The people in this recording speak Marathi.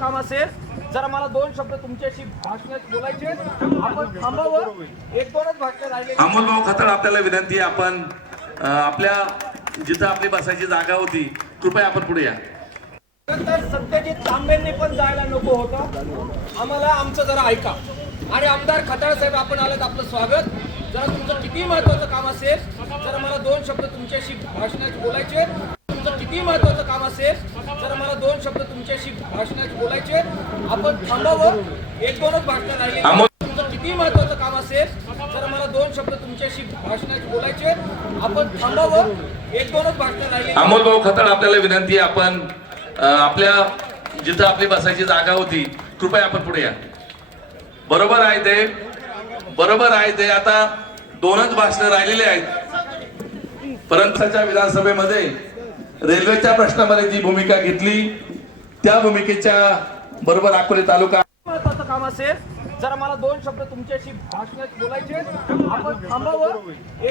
काम असेल जरा मला दोन शब्द तुमच्याशी भाषणात बोलायचे आपण थांबावं. एक दोनच भाषण राहिले अमोल भाऊ खताळ आपल्याला विनंती आहे आपण आपल्या जिथं आपली बसायची जागा होती कृपया आपण पुढे या. तर सत्यजित तांबेंनी पण जायला नको होतं. आम्हाला आमचं जरा ऐका. आणि आमदार खताळ साहेब आपण आलात आपलं स्वागत. जरा तुमचं किती महत्वाचं काम असेल जरा मला दोन शब्द तुमच्याशी भाषणात बोलायचे किती महत्वाचं काम असेल जरा मला दोन शब्द तुमच्याशी भाषणात बोलायचे आपण थांबावं. एक दोनच भाषण राहिले तुमचं किती महत्वाचं काम असेल जरा मला दोन शब्द तुमच्याशी भाषणात बोलायचे आपण थांबावं. एक दोनच भाषण राहिले अमोल भाऊ खताळ आपल्याला विनंती आपण आपल्या जिथं आपली बसायची जागा होती कृपया आपण पुढे या. बरोबर आहे ते. बरोबर आहे ते. आता दोनच भाषणं राहिलेले आहेत. परंतुच्या विधानसभेमध्ये रेल्वेच्या प्रश्नामध्ये जी भूमिका घेतली त्या भूमिकेच्या बरोबर अकोले तालुका महत्वाचं काम असेल जर मला दोन शब्द तुमच्याशी भाषणात बोलायचे आपण थांबावं.